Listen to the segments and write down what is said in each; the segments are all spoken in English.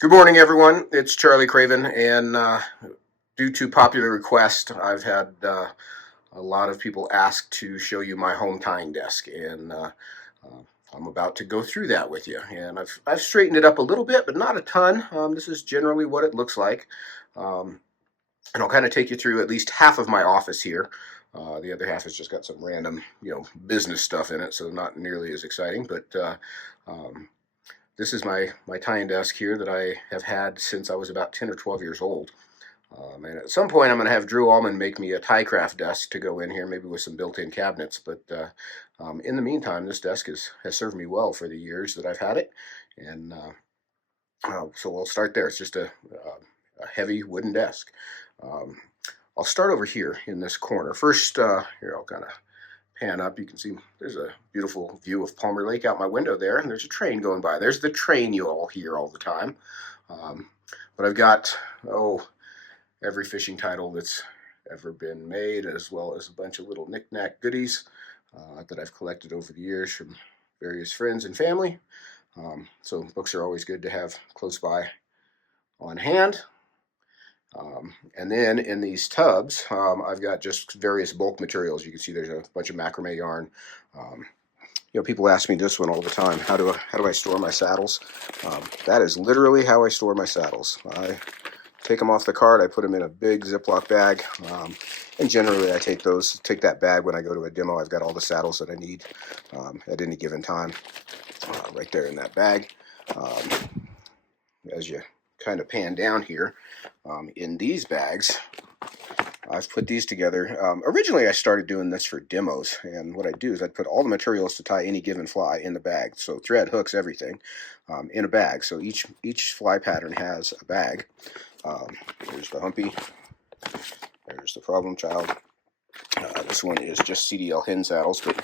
Good morning, everyone. It's Charlie Craven, and due to popular request, I've had a lot of people ask to show you my home tying desk, and I'm about to go through that with you. And I've straightened it up a little bit, but not a ton. This is generally what it looks like, um, and I'll kind of take you through at least half of my office here. The other half has just got some random, business stuff in it, so not nearly as exciting, but. Um, this is my tying desk here that I have had since I was about 10 or 12 years old. And at some point, I'm going to have Drew Allman make me a tie-craft desk to go in here, maybe with some built-in cabinets. But in the meantime, this desk has served me well for the years that I've had it. And so we'll start there. It's just a heavy wooden desk. Um, I'll start over here in this corner. First, here, I'll kind of pan up. You can see there's a beautiful view of Palmer Lake out my window there, and there's a train going by. There's the train you all hear all the time. Um, but I've got, every fishing title that's ever been made, as well as a bunch of little knick-knack goodies that I've collected over the years from various friends and family. So books are always good to have close by on hand. And then in these tubs, I've got just various bulk materials. You can see there's a bunch of macrame yarn. Um, people ask me this one all the time. How do I store my saddles? That is literally how I store my saddles. I take them off the cart. I put them in a big Ziploc bag, and generally I take that bag when I go to a demo. I've got all the saddles that I need at any given time, right there in that bag. As you kind of pan down here, in these bags, I've put these together. Originally, I started doing this for demos, and what I do is I'd put all the materials to tie any given fly in the bag. So thread, hooks, everything in a bag. So each fly pattern has a bag. There's the Humpy. There's the Problem Child. This one is just CDL hen saddles, but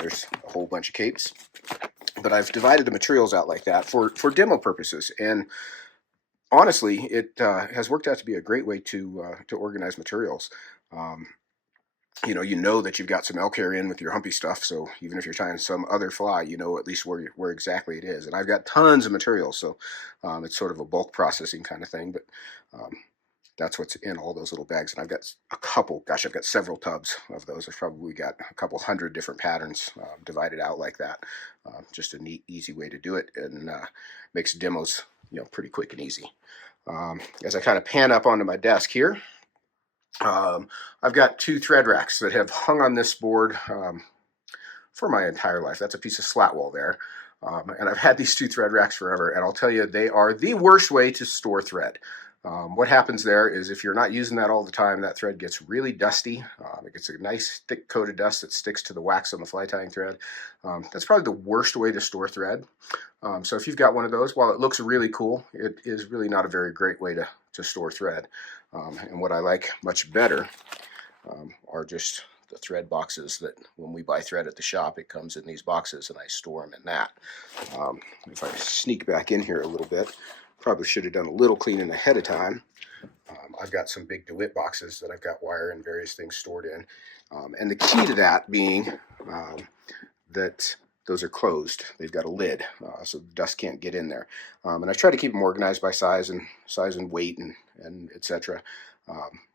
there's a whole bunch of capes. But I've divided the materials out like that for demo purposes, and honestly, it has worked out to be a great way to organize materials. You know that you've got some elk hair in with your Humpy stuff, so even if you're tying some other fly, you know at least where exactly it is. And I've got tons of material, so it's sort of a bulk processing kind of thing, but that's what's in all those little bags. And I've got I've got several tubs of those. I've probably got a couple hundred different patterns divided out like that. Just a neat, easy way to do it, and makes demos pretty quick and easy. As I kind of pan up onto my desk here, I've got two thread racks that have hung on this board for my entire life. That's a piece of slat wall there. And I've had these two thread racks forever, and I'll tell you, they are the worst way to store thread. What happens there is if you're not using that all the time, that thread gets really dusty. It gets a nice thick coat of dust that sticks to the wax on the fly tying thread. That's probably the worst way to store thread. So if you've got one of those, while it looks really cool, it is really not a very great way to store thread. And what I like much better are just the thread boxes that when we buy thread at the shop, it comes in these boxes, and I store them in that. If I sneak back in here a little bit, probably should have done a little cleaning ahead of time. I've got some big DeWitt boxes that I've got wire and various things stored in. And the key to that being that those are closed. They've got a lid, so the dust can't get in there. And I try to keep them organized by size and weight and etc.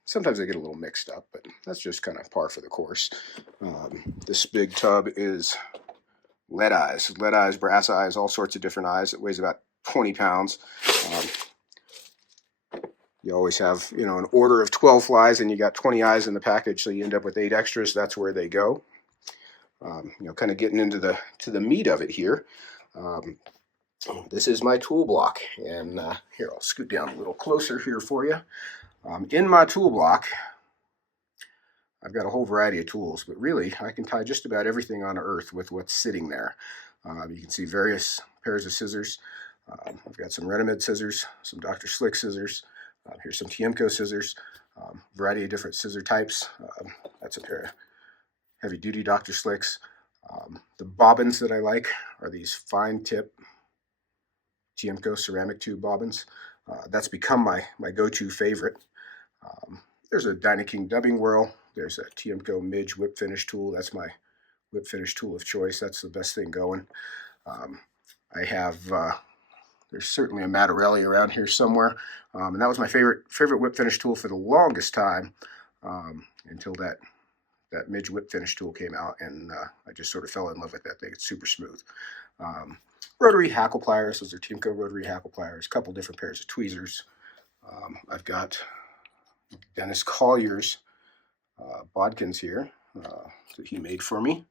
Sometimes they get a little mixed up, but that's just kind of par for the course. This big tub is lead eyes, brass eyes, all sorts of different eyes. It weighs about 20 pounds. You always have, an order of 12 flies, and you got 20 eyes in the package, so you end up with 8 extras. That's where they go. Kind of getting into the meat of it here. This is my tool block, and here, I'll scoot down a little closer here for you. In my tool block, I've got a whole variety of tools, but really, I can tie just about everything on earth with what's sitting there. You can see various pairs of scissors. I've got some Renamid scissors, some Dr. Slick scissors. Here's some Tiemco scissors, variety of different scissor types. That's a pair of heavy-duty Dr. Slicks. The bobbins that I like are these fine tip Tiemco ceramic tube bobbins. That's become my go-to favorite. There's a Dynaking dubbing whirl. There's a Tiemco Midge whip finish tool. That's my whip finish tool of choice. That's the best thing going. I have There's certainly a Mattarelli around here somewhere, and that was my favorite whip finish tool for the longest time, until that Midge whip finish tool came out, and I just sort of fell in love with that thing. It's super smooth. Rotary hackle pliers. Those are Tiemco rotary hackle pliers. A couple different pairs of tweezers. I've got Dennis Collier's bodkins here that he made for me.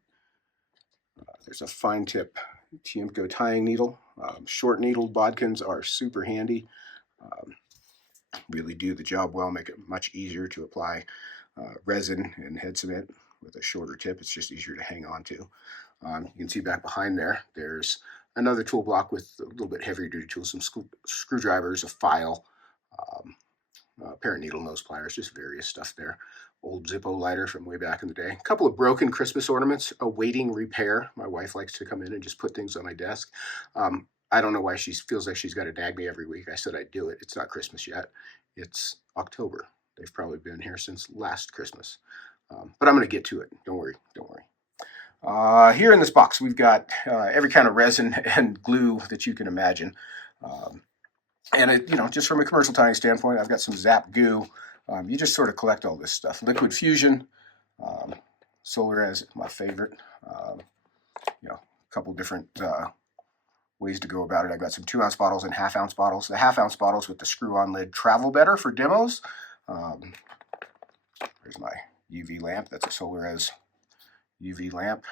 There's a fine tip Tiemco tying needle. Short needled bodkins are super handy. Really do the job well, make it much easier to apply resin and head cement with a shorter tip. It's just easier to hang on to. You can see back behind there, there's another tool block with a little bit heavier duty tools, some screwdrivers, a file, parent needle nose pliers, just various stuff there. Old Zippo lighter from way back in the day. A couple of broken Christmas ornaments awaiting repair. My wife likes to come in and just put things on my desk. I don't know why she feels like she's got to nag me every week. I said I'd do it. It's not Christmas yet. It's October. They've probably been here since last Christmas. But I'm going to get to it. Don't worry. Don't worry. Here in this box, we've got every kind of resin and glue that you can imagine. And it, just from a commercial tying standpoint, I've got some Zap goo. You just sort of collect all this stuff. Liquid Fusion, Solar my favorite. A couple different ways to go about it. I've got some 2-ounce bottles and half-ounce bottles. The half-ounce bottles with the screw-on lid travel better for demos. There's my UV lamp. That's a Solar UV lamp.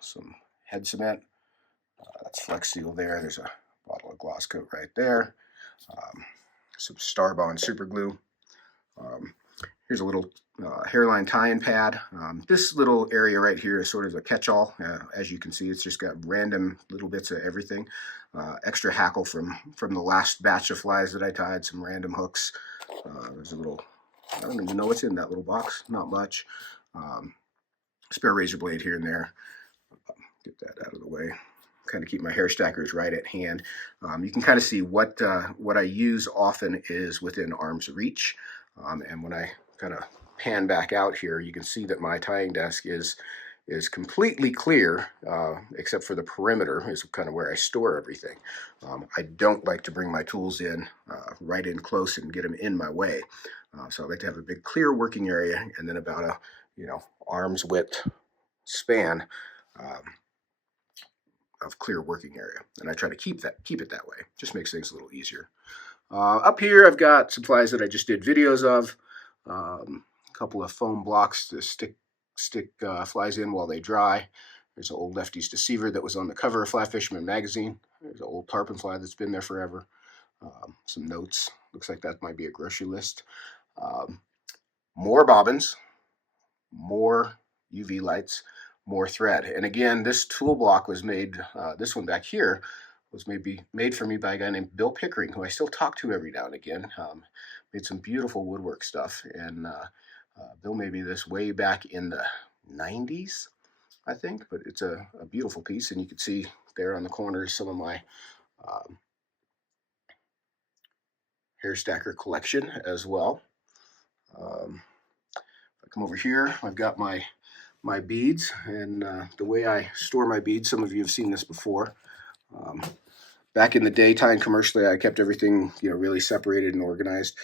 Some head cement. That's Flex Seal there. There's a bottle of gloss coat right there. Some Starbond super glue. Here's a little hairline tie-in pad. This little area right here is sort of a catch-all. As you can see, it's just got random little bits of everything. Extra hackle from the last batch of flies that I tied, some random hooks. There's a little, I don't even know what's in that little box, not much. Spare razor blade here and there. Get that out of the way. Kind of keep my hair stackers right at hand. You can kind of see what I use often is within arm's reach. And when I kind of pan back out here, you can see that my tying desk is completely clear, except for the perimeter is kind of where I store everything. I don't like to bring my tools in right in close and get them in my way. So I like to have a big clear working area and then about a arm's width span of clear working area, and I try to keep it that way. Just makes things a little easier. Up here, I've got some flies that I just did videos of. A couple of foam blocks to stick flies in while they dry. There's an old Lefty's Deceiver that was on the cover of Fly Fisherman magazine. There's an old tarpon fly that's been there forever. Some notes. Looks like that might be a grocery list. More bobbins, more UV lights, more thread. And again, this tool block was made, this one back here, was made for me by a guy named Bill Pickering, who I still talk to every now and again. Made some beautiful woodwork stuff. And Bill made me this way back in the 90s, I think. But it's a beautiful piece. And you can see there on the corners some of my hair stacker collection as well. If I come over here, I've got my beads, and the way I store my beads, some of you have seen this before. Back in the day, tying commercially, I kept everything really separated and organized.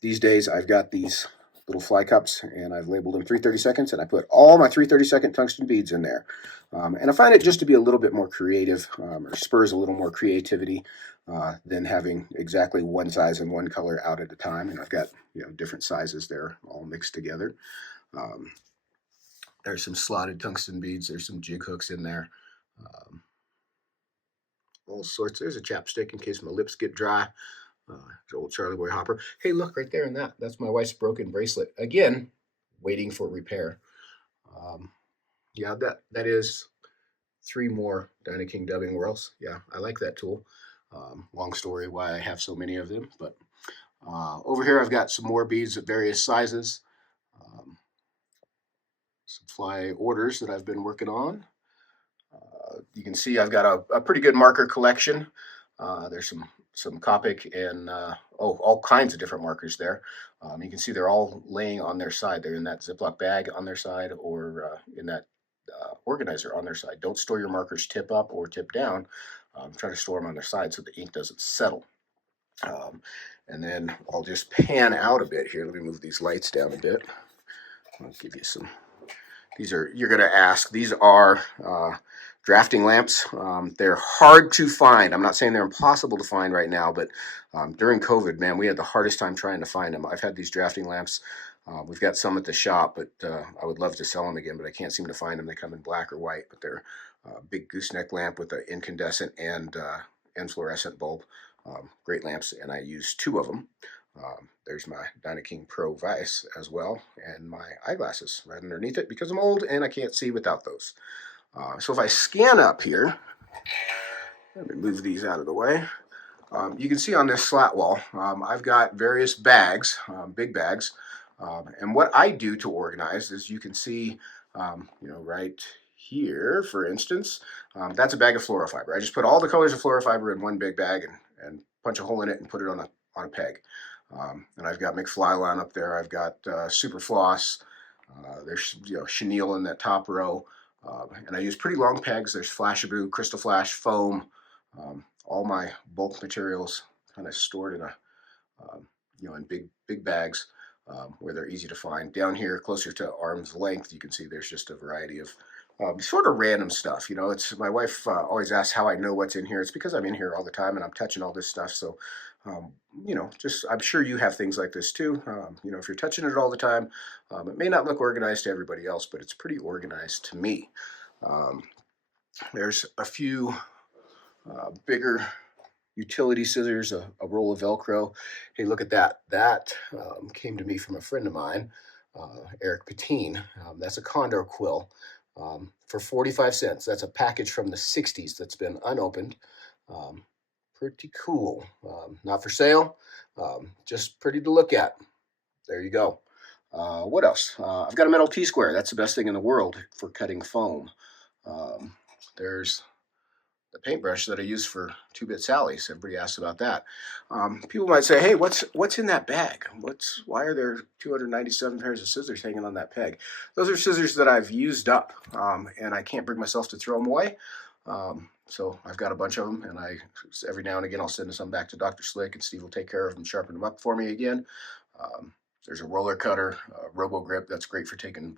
These days, I've got these little fly cups, and I've labeled them 3/32, and I put all my 3/32 tungsten beads in there. And I find it just to be a little bit more creative, or spurs a little more creativity than having exactly one size and one color out at a time. And I've got different sizes there, all mixed together. There's some slotted tungsten beads. There's some jig hooks in there. All sorts. There's a chapstick in case my lips get dry. Old Charlie Boy Hopper. Hey, look right there in that. That's my wife's broken bracelet. Again, waiting for repair. Yeah, that is 3 more Dyna King dubbing whirls. Yeah, I like that tool. Long story why I have so many of them. But over here I've got some more beads of various sizes. Some fly orders that I've been working on. You can see I've got a pretty good marker collection. There's some Copic and all kinds of different markers there. You can see they're all laying on their side. They're in that Ziploc bag on their side, or in that organizer on their side. Don't store your markers tip up or tip down. Try to store them on their side so the ink doesn't settle. And then I'll just pan out a bit here. Let me move these lights down a bit. I'll give you some. These are, you're going to ask, these are drafting lamps. They're hard to find. I'm not saying they're impossible to find right now, but during COVID, man, we had the hardest time trying to find them. I've had these drafting lamps. We've got some at the shop, but I would love to sell them again, but I can't seem to find them. They come in black or white, but they're a big gooseneck lamp with an incandescent and fluorescent bulb. Great lamps, and I use 2 of them. There's my Dynaking Pro Vice as well, and my eyeglasses right underneath it because I'm old and I can't see without those. So if I scan up here, let me move these out of the way. You can see on this slat wall, I've got various bags, big bags, and what I do to organize is, you can see, right here, for instance, that's a bag of fluorofiber. I just put all the colors of fluorofiber in one big bag and punch a hole in it and put it on a peg. And I've got McFlyline up there. I've got Super Floss. There's chenille in that top row. And I use pretty long pegs. There's Flashabou, Crystal Flash, foam. All my bulk materials kind of stored in in big bags where they're easy to find. Down here, closer to arm's length, you can see there's just a variety of sort of random stuff. It's, my wife always asks how I know what's in here. It's because I'm in here all the time and I'm touching all this stuff. So, just, I'm sure you have things like this too. If you're touching it all the time, it may not look organized to everybody else, but it's pretty organized to me. There's a few bigger utility scissors, a roll of Velcro. Hey, look at that. That came to me from a friend of mine, Eric Patine. That's a Condor quill for 45 cents. That's a package from the 60s that's been unopened. Pretty cool. Not for sale, just pretty to look at. There you go. What else? I've got a metal T-square. That's the best thing in the world for cutting foam. There's the paintbrush that I use for 2-Bit Sally's. Everybody asks about that. People might say, hey, what's in that bag? Why are there 297 pairs of scissors hanging on that peg? Those are scissors that I've used up, and I can't bring myself to throw them away. So I've got a bunch of them, and every now and again I'll send some back to Dr. Slick, and Steve will take care of them, sharpen them up for me again. There's a roller cutter, Robo Grip, that's great for taking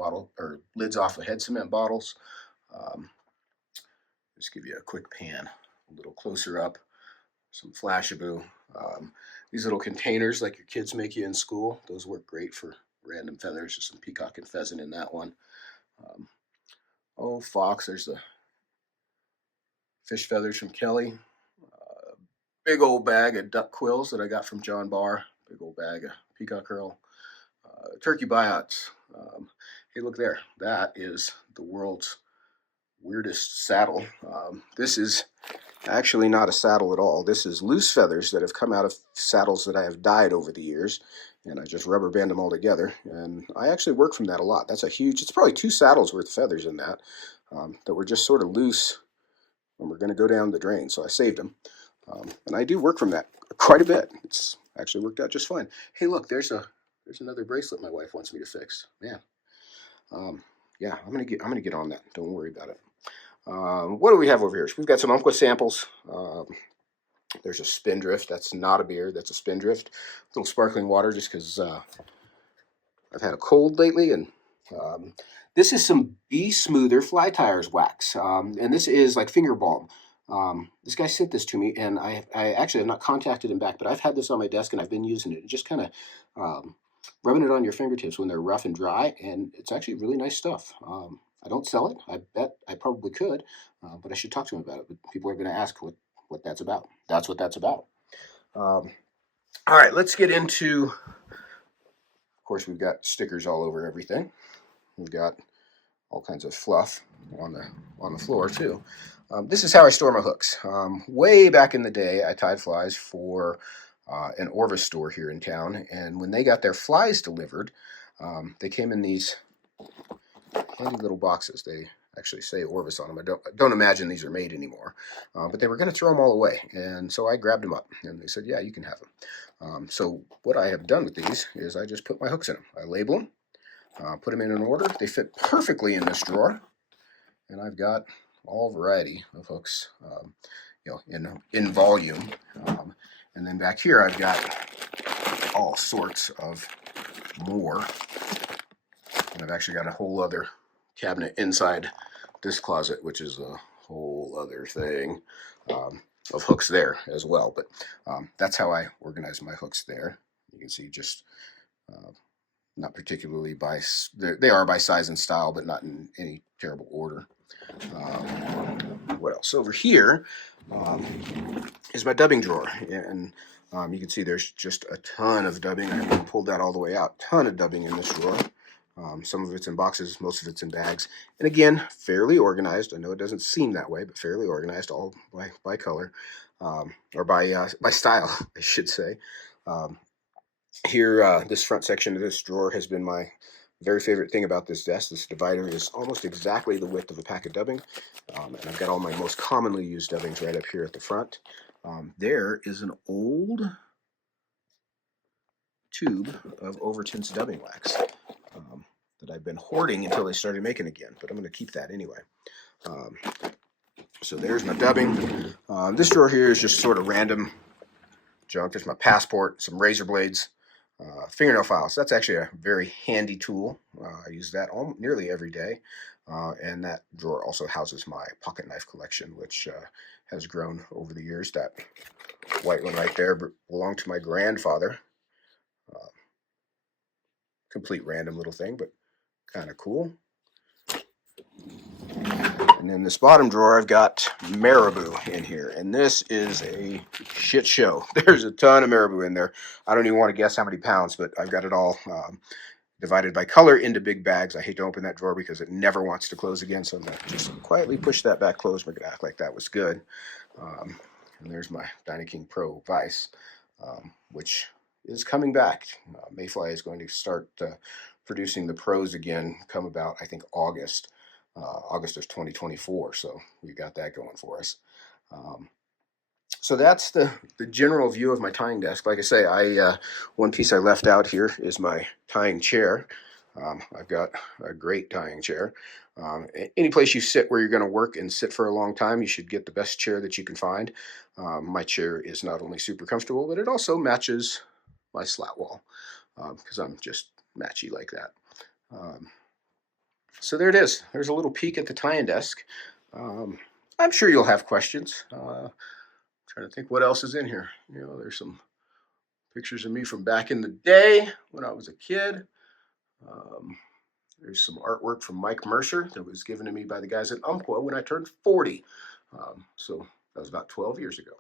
lids off of head cement bottles. Just give you a quick pan, a little closer up. Some Flashabou. These little containers like your kids make you in school, those work great for random feathers. There's some peacock and pheasant in that one. Fox, there's the fish feathers from Kelly. Big old bag of duck quills that I got from John Barr. Big old bag of peacock curl. Turkey biots. Hey, look there. That is the world's weirdest saddle. This is actually not a saddle at all. This is loose feathers that have come out of saddles that I have dyed over the years, and I just rubber band them all together, and I actually work from that a lot. That's a huge, it's probably 2 saddles worth of feathers in that, that were just sort of loose and we're going to go down the drain, so I saved them. And I do work from that quite a bit. It's actually worked out just fine. Hey, look, there's another bracelet my wife wants me to fix. Man, yeah, I'm gonna get on that. Don't worry about it. What do we have over here? So we've got some Umpqua samples. There's a Spindrift. That's not a beer. That's a Spindrift. A little sparkling water, just because I've had a cold lately. And this is some Be Smoother Fly Tires wax, and this is like finger balm. This guy sent this to me, and I actually have not contacted him back, but I've had this on my desk and I've been using it. Just kind of rubbing it on your fingertips when they're rough and dry, and it's actually really nice stuff. I don't sell it. I bet I probably could, but I should talk to him about it. But people are going to ask what that's about. That's what that's about. All right, let's get into, of course, we've got stickers all over everything. We've got all kinds of fluff on the floor too. This is how I store my hooks. Way back in the day, I tied flies for an Orvis store here in town, and when they got their flies delivered, they came in these handy little boxes. They actually say Orvis on them. I don't imagine these are made anymore, but they were going to throw them all away, and so I grabbed them up, and they said, yeah, you can have them. So what I have done with these is I just put my hooks in them. I label them, put them in an order. They fit perfectly in this drawer, and I've got all variety of hooks, in volume. And then back here I've got all sorts of more. And I've actually got a whole other cabinet inside this closet, which is a whole other thing of hooks there as well. But that's how I organize my hooks there. You can see just not particularly by, they are by size and style, but not in any terrible order. What else? Over here is my dubbing drawer. And you can see there's just a ton of dubbing. I haven't pulled that all the way out. Ton of dubbing in this drawer. Some of it's in boxes, most of it's in bags. And again, fairly organized. I know it doesn't seem that way, but fairly organized, all by color, or by style, I should say. Here, this front section of this drawer has been my very favorite thing about this desk. This divider is almost exactly the width of a pack of dubbing. And I've got all my most commonly used dubbings right up here at the front. There is an old tube of Overton's dubbing wax that I've been hoarding until they started making again, but I'm going to keep that anyway. So there's my dubbing. This drawer here is just sort of random junk. There's my passport, some razor blades, fingernail files. That's actually a very handy tool. I use that nearly every day. And that drawer also houses my pocket knife collection, which has grown over the years. That white one right there belonged to my grandfather. Complete random little thing, but kind of cool. And in this bottom drawer, I've got marabou in here, and this is a shit show. There's a ton of marabou in there. I don't even want to guess how many pounds, but I've got it all divided by color into big bags. I hate to open that drawer because it never wants to close again, so I'm going to just quietly push that back closed. We're going to act like that was good. And there's my Dynaking Pro vise, which is coming back. Mayfly is going to start producing the Pros again, come about, I think, August of 2024. So we got that going for us. So that's the general view of my tying desk. Like I say, one piece I left out here is my tying chair. I've got a great tying chair. Any place you sit where you're going to work and sit for a long time, you should get the best chair that you can find. My chair is not only super comfortable, but it also matches my slat wall because I'm just matchy like that. So there it is. There's a little peek at the tying desk. I'm sure you'll have questions. Trying to think what else is in here. You know, there's some pictures of me from back in the day when I was a kid. There's some artwork from Mike Mercer that was given to me by the guys at Umpqua when I turned 40. So that was about 12 years ago.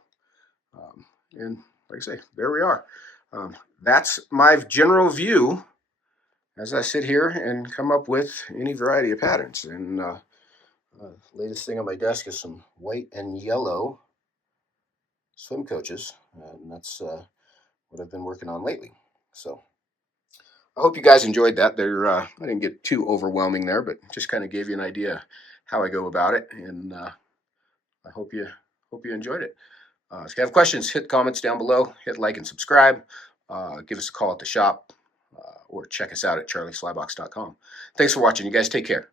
And like I say, there we are. That's my general view as I sit here and come up with any variety of patterns. And latest thing on my desk is some white and yellow swim coaches, and that's what I've been working on lately. So I hope you guys enjoyed that. I didn't get too overwhelming there, but just kind of gave you an idea how I go about it, and I hope you enjoyed it. If you have questions, hit comments down below, hit like and subscribe, give us a call at the shop, or check us out at charlieslybox.com. Thanks for watching. You guys take care.